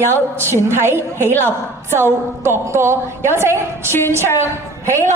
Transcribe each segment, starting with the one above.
友全體起立奏國歌，有請全場起立。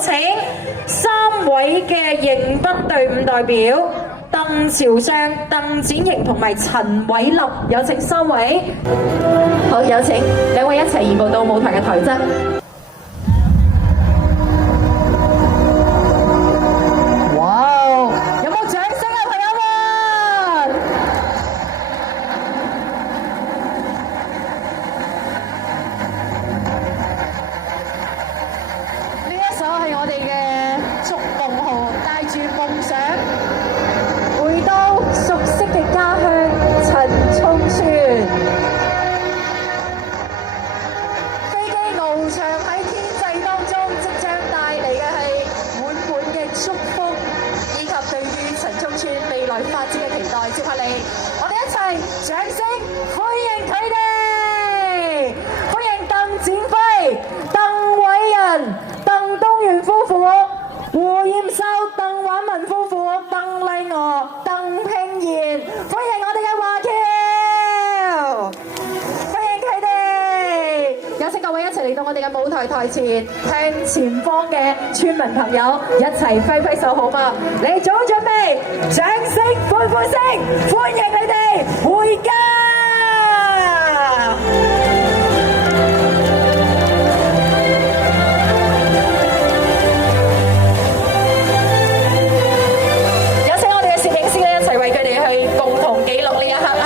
請3位嘅迎賓隊伍代表鄧朝尚、鄧展瑩同埋陳偉立，有請3位。好，有請2位一齊移步到舞台嘅台側。發展嘅期待，接下嚟，我哋一齊掌聲歡迎佢哋，歡迎鄧展輝、鄧偉仁、鄧東元夫婦、胡艷秀、鄧婉文夫婦、鄧麗娥、鄧慶賢，歡迎我哋嘅華僑，歡迎佢哋，有請各位一齊嚟到我哋嘅舞台台前，向前方嘅村民朋友一齊揮揮手好嗎？你做好準備，掌聲歡呼聲，歡迎你哋回家！有請我哋嘅攝影師咧，一齊為佢哋去共同記錄呢一刻啊！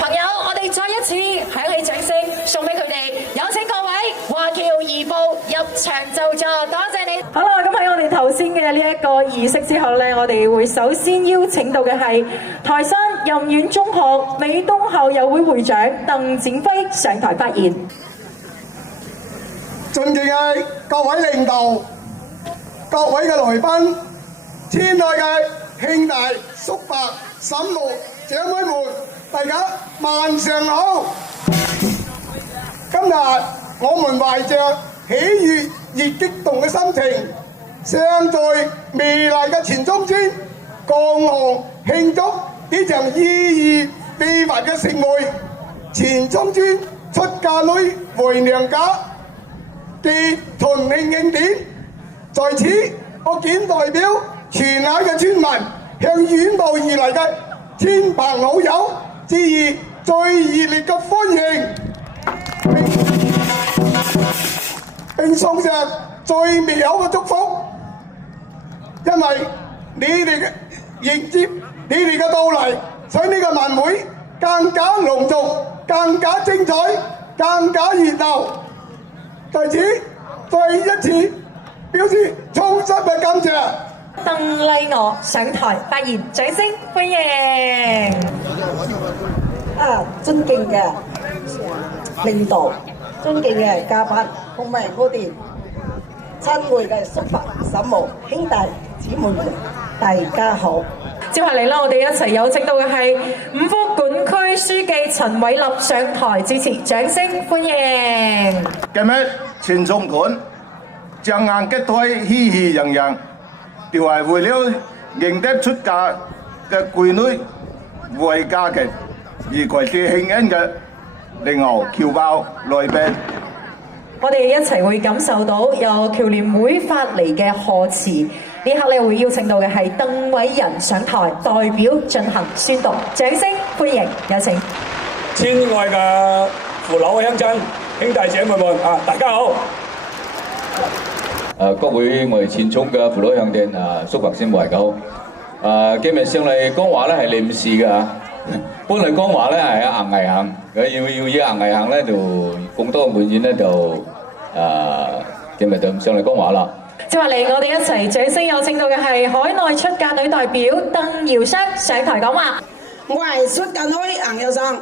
朋友，我哋再一次響起掌聲，送俾佢哋。有請各位華僑移步入場就座，多謝你。好啦，咁喺我哋頭先嘅呢一個儀式之後呢，我哋會首先邀請到嘅係台山任苑中學美東校友會會長鄧展輝上台發言。尊敬嘅各位領導、各位嘅來賓、親愛嘅兄弟、叔伯、嬸母、長輩們，大家晚上好。今日我們懷着喜悅而激動嘅心情，相在未來嘅前中村共同慶祝呢場意義非凡嘅盛會——前中村出嫁女回娘家嘅團慶慶典。在此，我謹代表全體嘅村民向遠道而嚟嘅親朋好友致以最熱烈嘅歡迎，並送上最美好嘅祝福。因為你哋嘅迎接你哋嘅到嚟，使呢個晚會更加隆重、更加精彩、更加熱鬧。在此，再一次表示衷心嘅感謝。鄧麗娥上台發言，掌聲歡迎。尊敬嘅領導、尊敬嘅嘉賓，同埋我哋親愛嘅叔伯、嬸母、兄弟姊妹們，大家好。接下嚟啦，我哋一齊有請到嘅係五福管區書記陳偉立上台致辭，掌聲歡迎。今日全中盤將硬擊退，喜氣洋洋，就係為了迎接出嫁嘅貴女回家嘅而攜住慶恩嘅靈牛僑胞來賓。我哋一齊會感受到由僑聯會發嚟嘅賀詞。呢刻咧會邀請到嘅係鄧偉仁上台代表進行宣讀，掌聲歡迎，有請。親愛嘅父老鄉親、兄弟姐妹們大家好。各位我哋前涌嘅父老鄉親叔伯先輩好。今日上嚟講話咧係臨時嘅嚇，本嚟講話咧係硬毅行，要硬毅行咧就咁多門院咧就今日就唔上嚟講話啦。接下嚟，我哋一齊掌聲有請到嘅係海內出嫁女代表鄧瑤雙上台講話。我係出嫁女顏耀雙，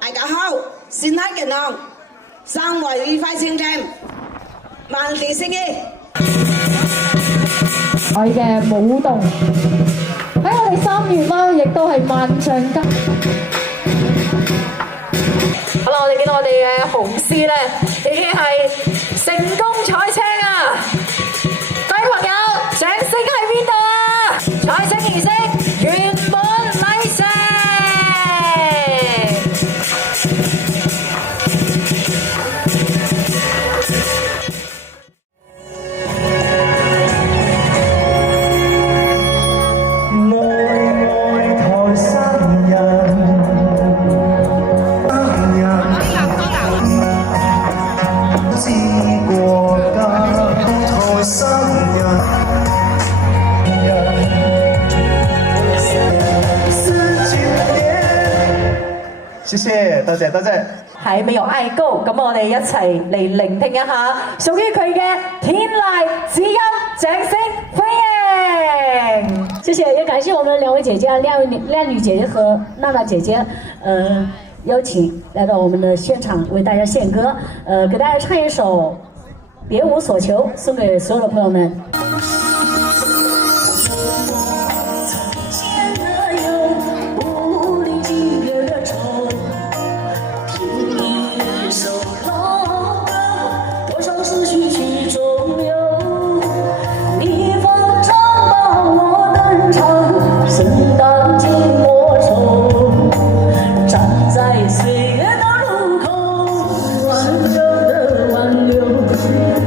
大家好，身體健康，生活愉快成長，萬事勝意。佢嘅舞動喺我哋3月啦，亦都係萬象金。好啦，我哋見到我哋嘅紅絲咧，已經係成功採青啊！各位朋友，掌聲喺邊度啊？採青儀式圓滿禮成。謝謝，多謝多謝。還沒有愛夠，咁我哋一齊嚟聆聽一下屬於佢嘅天籟之音，掌聲歡迎。謝謝，也感謝我們2位姐姐，亮女姐姐和娜娜姐姐，邀請來到我們的現場為大家獻歌，給大家唱一首《別無所求》，送給所有的朋友們。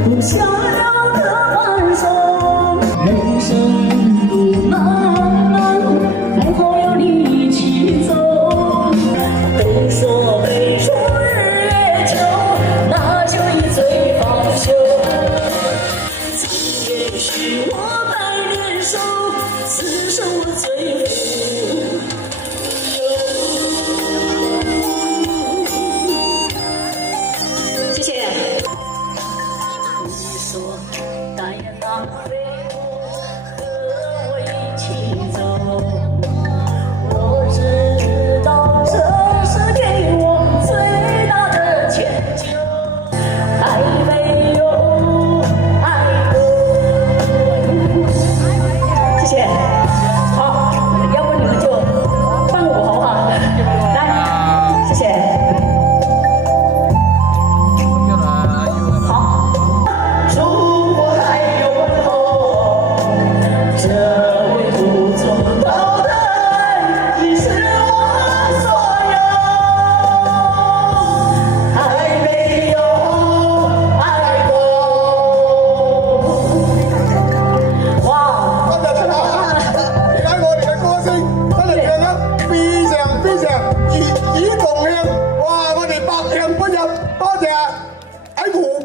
不想要的感受。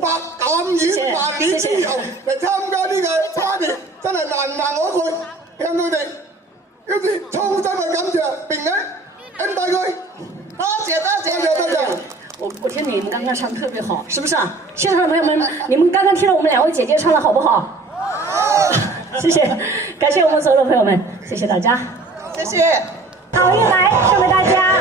白咁遠萬里之遊嚟參加呢個 party， 真係難可貴，向佢哋一啲衷心嘅感謝，並且恩待佢。多謝。我听你们刚刚唱得特别好，是不是啊？现场的朋友们，你们刚刚听了我们2位姐姐唱的好不好？谢谢，感谢我们所有的朋友们，谢谢大家，謝謝。好运来，送给大家。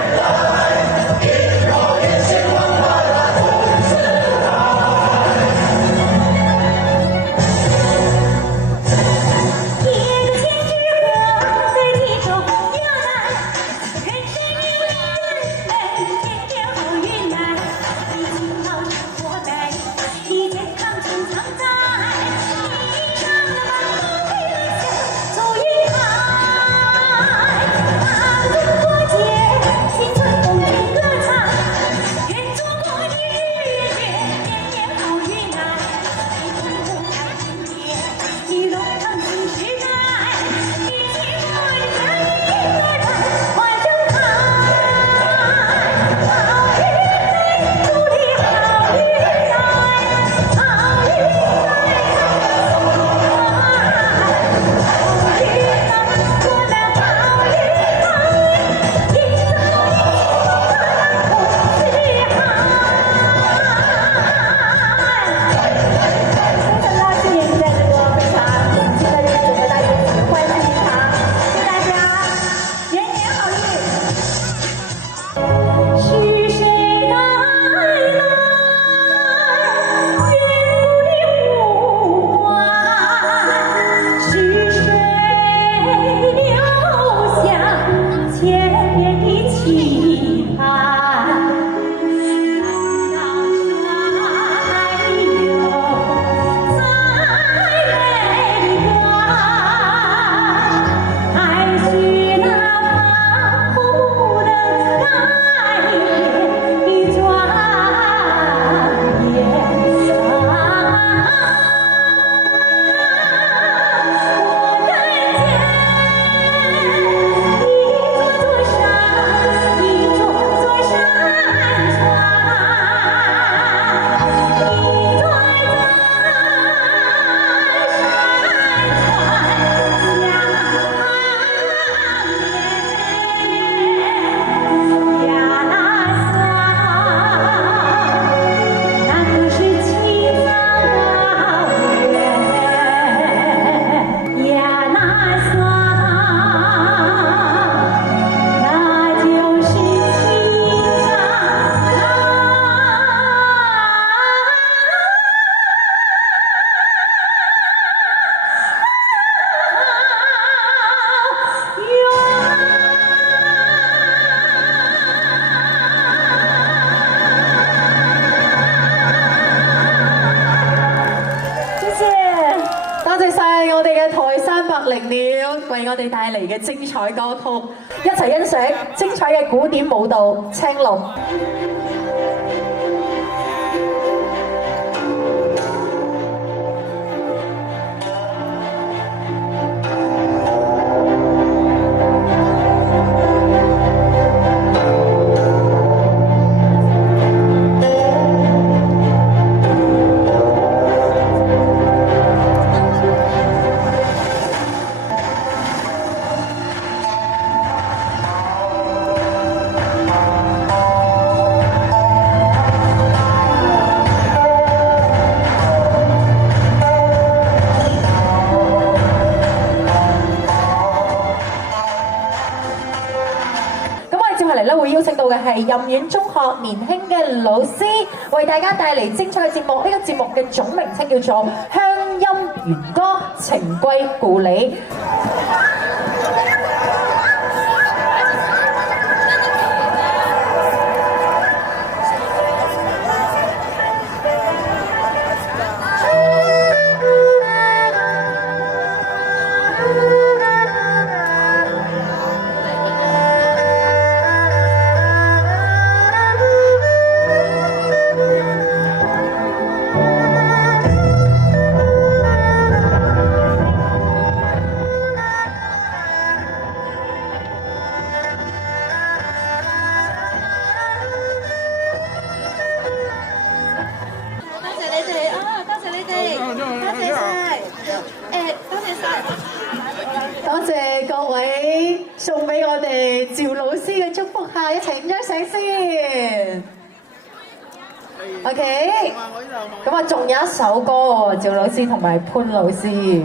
為我哋帶嚟嘅精彩歌曲，一齊欣賞精彩嘅古典舞蹈《青龍》。會邀請到嘅係任縣中學年輕嘅老師，為大家帶嚟精彩嘅節目。呢個節目嘅總名稱叫做《鄉音弦歌情歸故里》。多謝各位送俾我哋趙老師嘅祝福下，一齊影張相先。OK， 咁啊，仲有一首歌喎，趙老師同埋潘老師。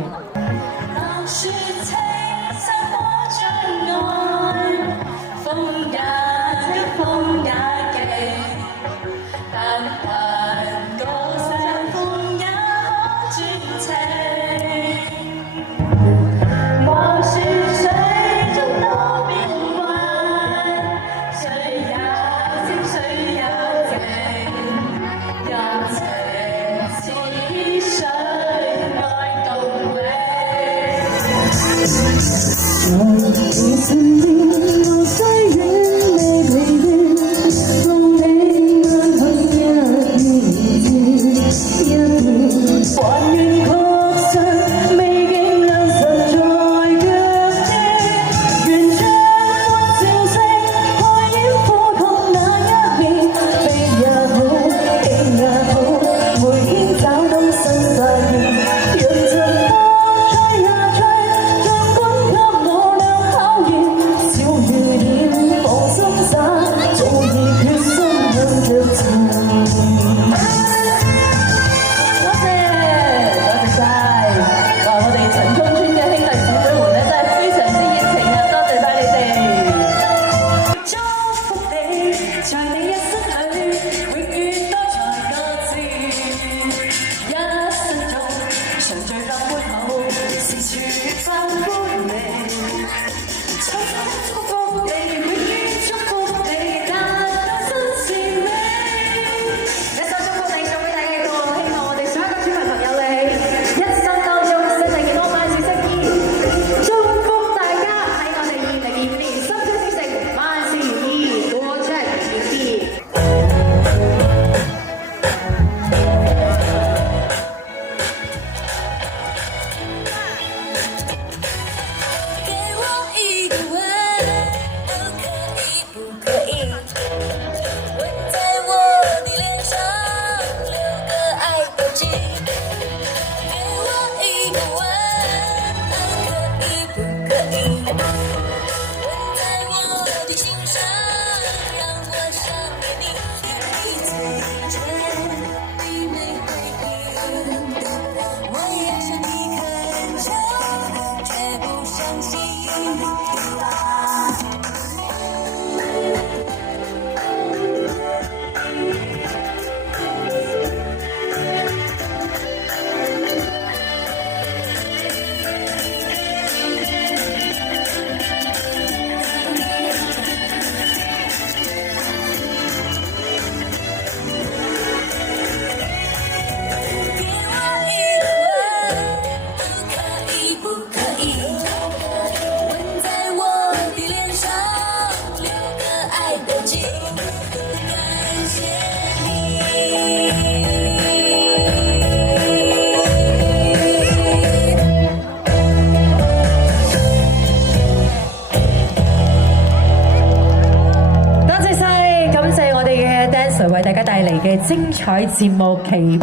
為大家帶嚟嘅精彩節目期。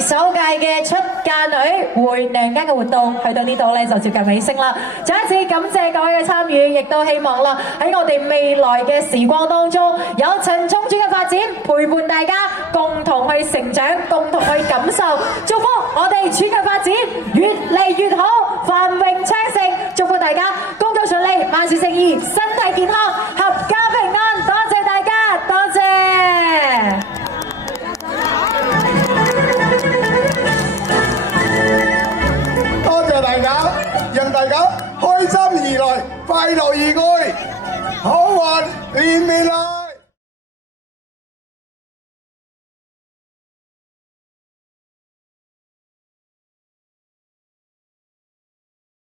首屆嘅出嫁女回娘家嘅活動去到呢度咧就接近尾聲啦，再一次感謝各位嘅參與，亦都希望啦喺我哋未來嘅時光當中，有陳中村嘅發展陪伴大家，共同去成長，共同去感受，祝福我哋村嘅發展越嚟越好，繁榮昌盛，祝福大家工作順利，萬事勝意，身體健康，合家平安，多謝大家，多謝。讓大家開心而來，快樂而去，好運連綿來。